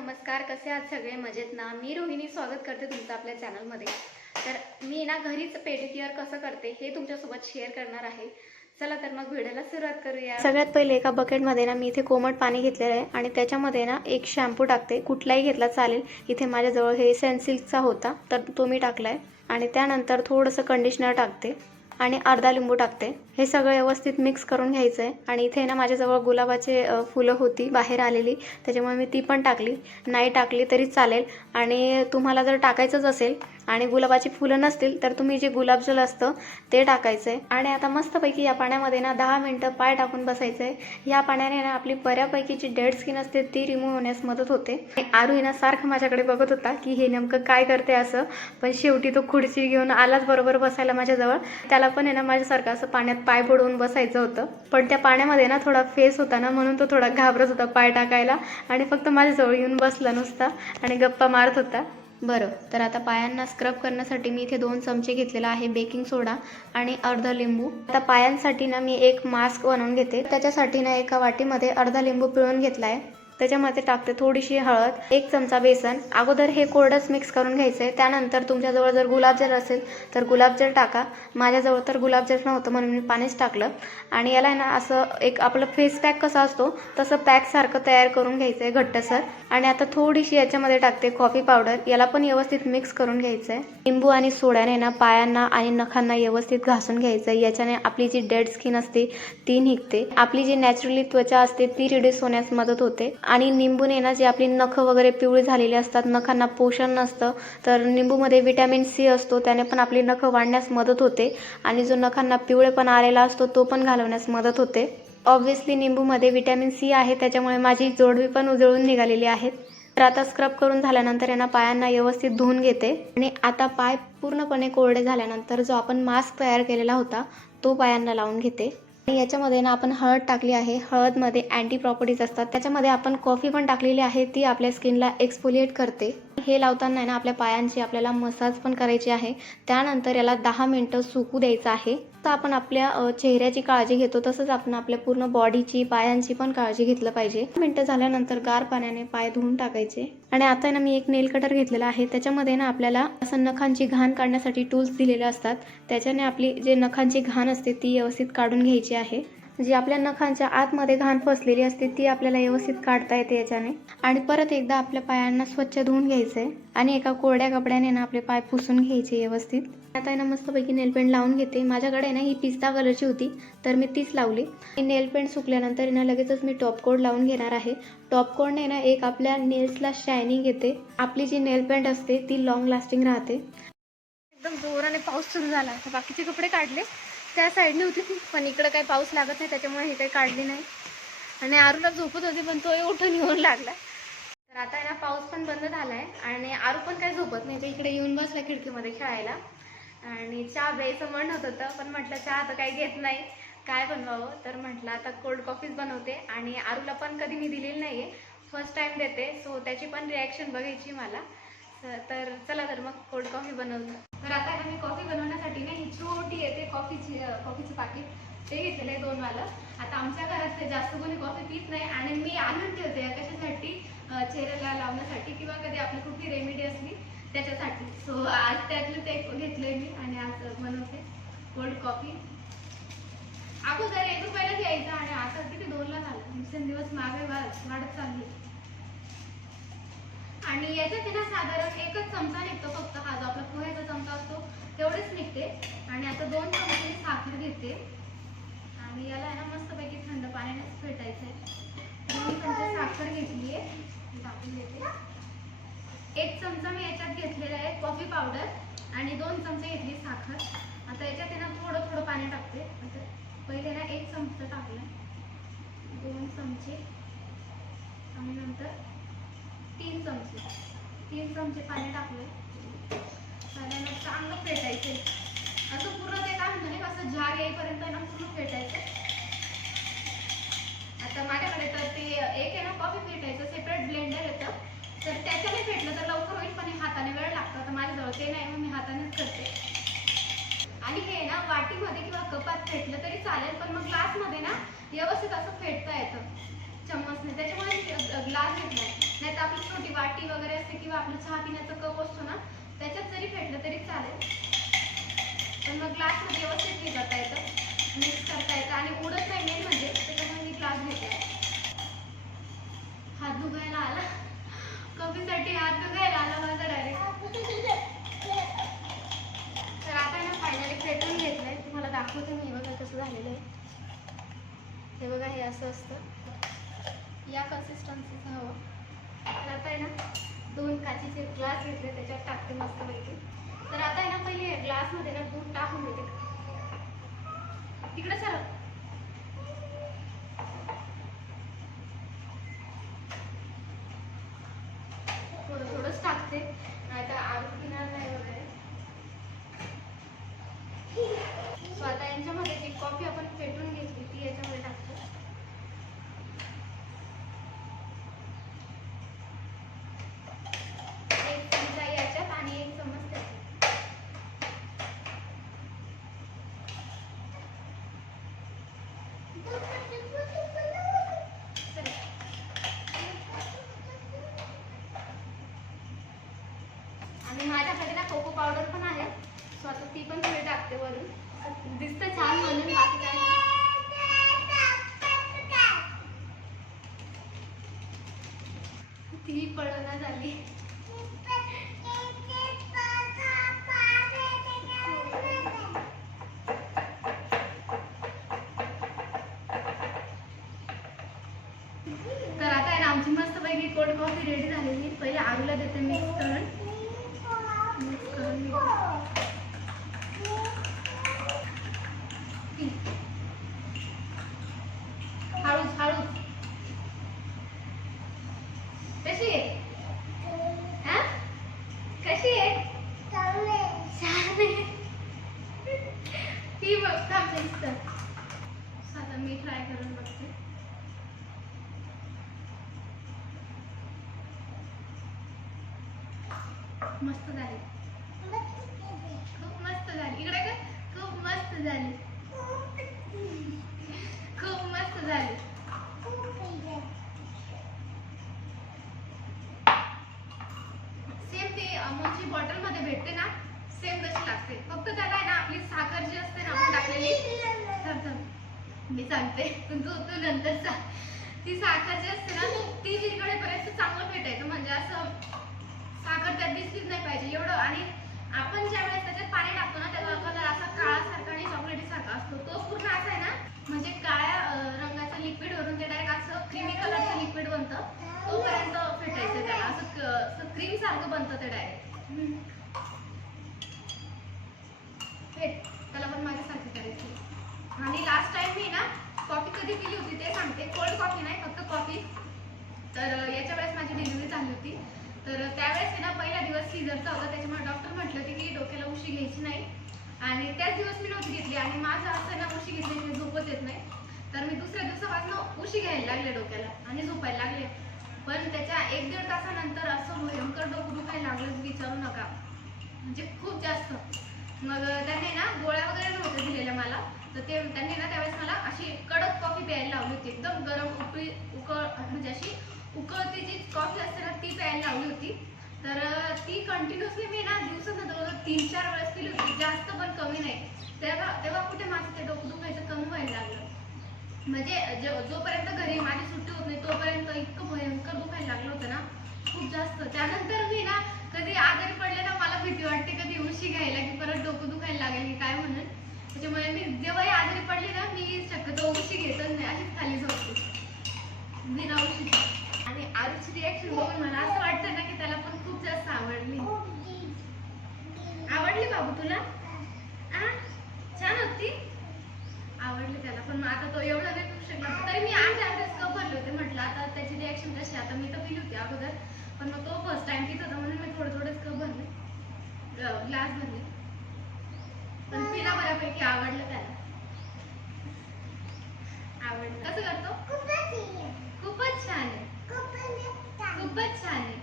नमस्कार कसे आहात सगळे? मजेत ना? मी रोहिणी स्वागत करते तुमचं आपल्या चॅनलमध्ये. तर मी ना घरीच पेडिक्युअर कसं करते हे तुमच्यासोबत शेअर करणार आहे. चला तर मग व्हिडिओला सुरुवात करूया. सगळ्यात पहिले एका बकेटमध्ये ना मी इथे कोमट पाणी घेतलेलं आहे आणि त्याच्यामध्ये ना एक शॅम्पू टाकते. कुठलाही घेतला चालेल. इथे माझ्याजवळ हे सेन्सिल्कचा होता तर तो मी टाकला आहे आणि त्यानंतर थोडंसं कंडिशनर टाकते. आणि अर्धा लिंबू टाकते. हे सगळं व्यवस्थित मिक्स करून घ्यायचं आहे आणि इथे ना माझ्याजवळ गुलाबाचे फुलं होती बाहेर आलेली. त्याच्यामुळे मी ती पण टाकली. नाही टाकली तरी चालेल. आणि तुम्हाला जर टाकायचंच असेल आणि गुलाबाची फुलं नसतील तर तुम्ही जे गुलाबजल असतं ते टाकायचं आहे आणि आता मस्तपैकी या पाण्यामध्ये ना दहा मिनटं पाय टाकून बसायचं आहे या पाण्याने ना आपली बऱ्यापैकी जी डेड स्किन असते ती रिमूव्ह होण्यास मदत होते. आणि आरू ना सारखं माझ्याकडे बघत होता की हे नेमकं काय करते असं. पण शेवटी तो खुर्ची घेऊन आलाच बरोबर बसायला माझ्याजवळ. त्याला पण आहे ना माझ्यासारखं असं पाण्यात पाय बुडवून बसायचं होतं. पण त्या पाण्यामध्ये ना थोडा फेस होता ना म्हणून तो थोडा घाबरत होता पाय टाकायला. आणि फक्त माझ्याजवळ येऊन बसला नुसता आणि गप्पा मारत होता. बरं तर आता पायांना स्क्रब करण्यासाठी मी इथे दोन चमचे घेतलेला आहे बेकिंग सोडा आणि अर्धा लिंबू. आता पायांसाठी ना मी एक मास्क बनवून घेते. त्याच्यासाठी ना एका वाटीमध्ये अर्धा लिंबू पिळून घेतला आहे त्याच्यामध्ये टाकते थोडीशी हळद एक चमचा बेसन. अगोदर हे कोरडंच मिक्स करून घ्यायचं आहे त्यानंतर तुमच्याजवळ जर गुलाबजल असेल तर गुलाबजल टाका. माझ्याजवळ तर गुलाबजल नव्हतं म्हणून मी पाणीच टाकलं. आणि याला आहे ना असं एक आपलं फेस पॅक कसा असतो तसं पॅकसारखं तयार करून घ्यायचं आहे घट्टसर. आणि आता थोडीशी याच्यामध्ये टाकते कॉफी पावडर याला पण व्यवस्थित मिक्स करून घ्यायचं आहे लिंबू आणि सोड्याने ना पायांना आणि नखांना व्यवस्थित घासून घ्यायचं आहे याच्याने आपली जी डेड स्किन असते ती निघते. आपली जी नॅचरली त्वचा असते ती रिड्यूस होण्यास मदत होते. आणि निंबूने ना जे आपली नखं वगैरे पिवळी झालेली असतात नखांना पोषण नसतं तर निंबूमध्ये विटॅमिन सी असतो त्याने पण आपली नखं वाढण्यास मदत होते. आणि जो नखांना पिवळेपणा आलेला असतो तो पण घालवण्यास मदत होते. ऑब्व्हियसली निंबूमध्ये विटॅमिन सी आहे त्याच्यामुळे माझी जोडवी पण उजळून निघालेली आहेत तर आता स्क्रब करून झाल्यानंतर यांना पायांना व्यवस्थित धुवून घेते. आणि आता पाय पूर्णपणे कोरडे झाल्यानंतर जो आपण मास्क तयार केलेला होता तो पायांना लावून घेते. याच्यामध्ये ना आपण हळद टाकली आहे. हळदमध्ये अँटी प्रॉपर्टीज असतात. त्याच्यामध्ये आपण कॉफी पण टाकलेली आहे. ती आपल्या स्किनला एक्सफोलिएट करते. हे लावताना आहे ना आपल्या पायांची आपल्याला मसाज पण करायची आहे. त्यानंतर याला दहा मिनटं सुकू द्यायचं आहे. तर आपण आपल्या चेहऱ्याची काळजी घेतो तसंच आपण आपल्या पूर्ण बॉडीची पायांची पण काळजी घेतलं पाहिजे. मिनटं झाल्यानंतर गार पाण्याने पाय धुवून टाकायचे. आणि आता आहे ना मी एक नेल कटर घेतलेला आहे. त्याच्यामध्ये ना आपल्याला असं नखांची घाण काढण्यासाठी टूल्स दिलेले असतात. त्याच्याने आपली जे नखांची घाण असते ती व्यवस्थित काढून घ्यायची आहे. जी आपल्या नखांच्या आतमध्ये घाण फसलेली असते ती आपल्याला व्यवस्थित काढता येते याच्याने. आणि परत एकदा आपल्या पायांना स्वच्छ धुवून घ्यायचं आहे आणि एका कोरड्या कपड्याने ना आपले पाय पुसून घ्यायचे व्यवस्थित. आता आहे ना मस्तपैकी नेलपेंट लावून घेते. माझ्याकडे ना ही पिस्ता कलरची होती तर मी तीच लावली. नेल पेंट सुकल्यानंतर ना लगेचच मी टॉप कोड लावून घेणार आहे. टॉप कोडने ना एक आपल्या नेल्सला शायनिंग येते. आपली जी नेल पेंट असते ती लॉंग लास्टिंग राहते. एकदम जोराने पाऊस सुरू झाला. तर बाकीचे कपडे काढले. त्या साईडने होती पण इकडं काही पाऊस लागत नाही त्याच्यामुळे हे काही काढली नाही. आणि आरूला झोपत होती पण तो उठून येऊन लागला. तर आता आहे ना पाऊस पण बंद झाला आहे आणि आरू पण काही झोपत नाही. तर इकडे येऊन बसला खिडकीमध्ये खेळायला. आणि चहा प्यायचं म्हणत होतं पण म्हटलं चहा तर काही घेत नाही. काय बनवावं? तर म्हटलं आता कोल्ड कॉफीच बनवते. आणि आरूला पण कधी मी दिलेली नाही आहे फर्स्ट टाईम देते. सो त्याची पण रिॲक्शन बघायची मला. तर चला तर मग कोल्ड कॉफी बनवलं तर आता ना मी कॉफी बनवण्यासाठी ना ही छोटी येते कॉफीची कॉफीचं पाकिट ते घेतलेलं आहे दोनवालं. आता आमच्या घरात ते जास्त कोणी कॉफी पित नाही आणि मी आणून ठेवते कशासाठी? चेहऱ्याला लावण्यासाठी किंवा कधी आपली कुठली रेमेडी असली त्याच्यासाठी. सो आज त्यातलं ते घेतलंय मी आणि आज बनवते कोल्ड कॉफी अगोदर एक रुपयाला यायचं आणि आता किती दोनला झालं? दिवसेंदिवस मागे वाढ वाढत चालली. आणि याच्यात ना साधारण एकच चमचा निघतो फक्त हा जो आपला पोह्याचा चमचा असतो तेवढेच निघते. आणि आता दोन चमचे मी साखर घेते. आणि याला आहे ना मस्तपैकी थंड पाण्याने फेटायचं आहे. दोन चमचे साखर घेतली आहे. टाकून एक चमचा मी याच्यात घेतलेला आहे कॉफी पावडर आणि दोन चमचे घेतली साखर. आता याच्यात आहे ना थोडं थोडं पाणी टाकते. आता पहिले ना एक चमचा टाकला. दोन चमचे. आणि नंतर तीन चमचे. तीन चमचे पाणी टाकले. त्याला चांगलं फेटायचे. असं पूर्ण ते काय म्हणतो नाही असं झाग येईपर्यंत ना पूर्ण फेटायचं. आता माझ्याकडे तर ते एक आहे ना कॉफी फेटायचं सेपरेट ब्लेंडर येतं. तर त्याच्याने फेटलं तर लवकर होईल पण हे हाताने वेळ लागतो. तर माझ्याजवळ ते नाही मग मी हातानेच करते. आणि हे ना वाटीमध्ये किंवा कपात फेटलं तरी चालेल पण मग ग्लासमध्ये ना व्यवस्थित असं फेटता येतं. चम्मचने. त्याच्यामुळे ग्लास घेतलाय. नाही तर आपली छोटी वाटी वगैरे असते किंवा आपलं चहा पिण्याचा कप असतो ना त्याच्यात जरी फेटलं तरी चालेल. पण मग ग्लासमध्ये व्यवस्थित हे करता येतं. मिक्स करता येतं आणि उडत नाही मेन म्हणजे त्याच्यामुळे मी ग्लास घेतला हात दुखायला आला. कॉफीसाठी हात दुखायला आला माझा डायरेक्ट तर आता ना फायनली फेटून घेतलंय. तुम्हाला दाखवते मी. हे बघा कसं झालेलं आहे. हे बघा हे असं असतं. या कन्सिस्टन्सीचं हवं. आता आहे ना दोन काचेचे ग्लास घेतले त्याच्यात टाकते मस्तपैकी. तर आता आहे ना पहिले ग्लासमध्ये ना दूध टाकून देते. तिकडे सर थोडं थोडंच टाकते नाही तर आळू पिणार नाही वगैरे सो आता यांच्यामध्ये जी कॉफी आपण फेटून घेतली ती याच्यामध्ये टाकतो एक चमचा याच्यात आणि एक चमच त्याच्यात चला. आणि माझ्याकडे ना कोको पावडर पण आहे सो आता ती पण दिसतं छान म्हणून बाकी काय. ती पळना झाली. तर आता आहे ना आमची मस्त पैकी कोल्ड कॉफी रेडी झालेली. पहिले आळूला देते मिक्स करून मिक्स करून घेते. पी. हळूच हळूच कशी आहे हा? कशी आहे छान आहे ती बघ थांब आता मी ट्राय करून बघते. मस्त झाली खूप मस्त झाली इकडे का खूप मस्त झाली खूप मस्त झाली सेम ती अमूलची बॉटलमध्ये भेटते ना सेम तशी लागते फक्त त्याला आहे ना आपली साखर जी असते ना आपण टाकलेली थांब थांब मी सांगते तू तू तू नंतर सांग ती साखर जी असते ना ती विरघळेपर्यंत चांगलं भेटायचं म्हणजे असं साखर त्यात दिसलीच नाही पाहिजे एवढं आणि आपण ज्या वेळेस त्याच्यात पाणी टाकतो ना त्याचा कलर असा काळासारखा आणि चॉकलेटी सारखा असतो तो पूर्ण असा आहे ना म्हणजे काळ्या अं, रंगाचं लिक्विड वरून ते डायरेक्ट असं क्रीमी कलरचं लिक्विड बनतं तोपर्यंत फेटायचं त्याला असं क्रीम सारखं बनतं ते डायरेक्ट फेट त्याला पण माझ्यासारखी करायची आणि लास्ट टाइम मी ना कॉफी कधी केली होती ते सांगते. कोल्ड कॉफी नाही फक्त कॉफी. तर याच्या वेळेस माझी डिलिव्हरी झाली होती. तर त्यावेळेस आहे ना पहिला दिवस सीझरचा होता. त्याच्यामुळे डॉक्टर म्हटलं होते की डोक्याला उशी घ्यायची नाही. आणि त्याच दिवस मी नव्हती घेतली. आणि माझं असं आहे ना उशी घेतल्याशिवाय झोपच येत नाही. तर मी दुसऱ्या दिवसापासून उशी घ्यायला लागले डोक्याला आणि झोपायला लागले. पण त्याच्या एक दीड तासानंतर असं भयंकर डोकं दुखायला लागलं. विचारू नका. म्हणजे खूप जास्त. मग त्याने ना गोळ्या वगैरे नव्हत्या दिलेल्या मला. तर ते त्यांनी ना त्यावेळेस मला अशी कडक कॉफी प्यायला लावली होती. एकदम गरम उकळी उकळ म्हणजे अशी उकळती जी कॉफी असते ना ती प्यायला लावली होती. तर ती कंटिन्युअसली मी ना दिवसात जवळजवळ तीन चार वेळेस पिली होती. जास्त पण कमी नाही. तेव्हा तेव्हा कुठे माझं ते डोकं दुखायचं कमी व्हायला लागलं. म्हणजे जोपर्यंत घरी माझी सुट्टी होत नाही तोपर्यंत इतकं भयंकर दुखायला लागलं होतं ना. खूप जास्त. त्यानंतर मी ना कधी आजारी पडले ना मला भीती वाटते कधी उशी घ्यायला की परत डोकं दुखायला लागेल की काय म्हणून. त्याच्यामुळे मी जेव्हाही आजारी पडली ना मी शक्यतो उशी घेतच नाही. अशीच खाली झोपते. बिना उशी आणि आरुची रिॲक्शन बघून मला असं वाटतं ना की त्याला पण खूप जास्त आवडली. आवडली बाबू तुला? छान होती? आवडली त्याला. पण मग आता तो एवढा वेळ पिऊ शकला तरी मी आठ वेळेस कप भरले होते. म्हटलं आता त्याची रिॲक्शन कशी आता मी तर पिली होती अगोदर. पण मग तो फर्स्ट टाइम पित होता म्हणून मी थोडं थोडंच कप भरले ग्लास भरले. पण आवडलं त्याला आवडलं. कसं करतो? खूपच छान आहे. खूपच छान आहे.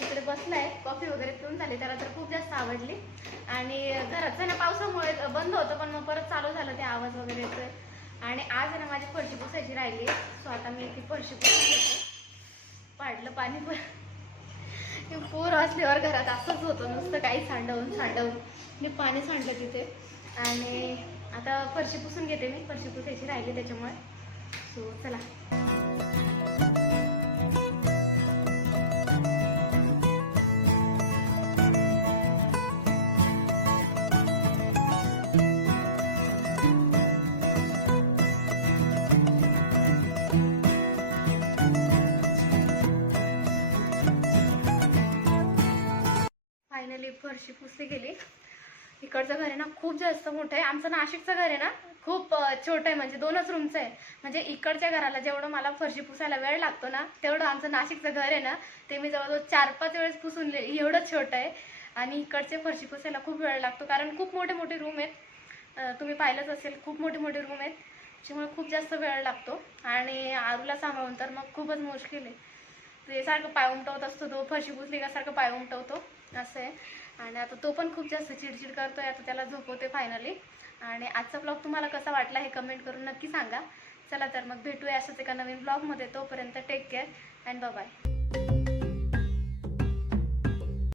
तिकडे बसलाय. कॉफी वगैरे पिऊन झाली. त्याला तर खूप जास्त आवडली. आणि घरात ना पावसामुळे बंद होतं पण मग परत चालू झालं ते आवाज वगैरे येतोय. आणि आज ना माझी फरशी पुसायची राहिली. सो आता मी ती फरशी पुसून पाडलं पाणी पण पोर असल्यावर घरात असंच होतं नुसतं काही सांडवून सांडवून. मी पाणी सांडलं तिथे. आणि आता फरशी पुसून घेते मी. फरशी पुसायची राहिली त्याच्यामुळे. सो चला. फरशी पुसली गेली. इकडचं घर आहे ना खूप जास्त मोठं आहे. आमचं नाशिकचं घर आहे ना खूप छोटं आहे. म्हणजे दोनच रूमचं आहे. म्हणजे इकडच्या घराला जेवढं मला फरशी पुसायला वेळ लागतो ना तेवढं आमचं नाशिकचं घर आहे ना ते मी जवळजवळ चार पाच वेळेस पुसून एवढं छोटं आहे. आणि इकडचे फरशी पुसायला खूप वेळ लागतो. कारण खूप मोठे मोठे रूम आहेत. तुम्ही पाहिलंच असेल खूप मोठे मोठे रूम आहेत. त्याच्यामुळे खूप जास्त वेळ लागतो. आणि आरूला सांभाळून तर मग खूपच मुश्किल आहे. ते सारखं पाय उमटवत असतो तो फरशी पुसली का सारखं पाय उमटवतो. असं आहे. आणि आता तो पण खूप जास्त चिडचिड करतोय आता त्याला झोपवते फायनली आणि आजचा ब्लॉग तुम्हाला कसा वाटला हे कमेंट करून नक्की सांगा. चला तर मग भेटूया असंच एका नवीन ब्लॉगमध्ये तोपर्यंत टेक केअर अँड बाय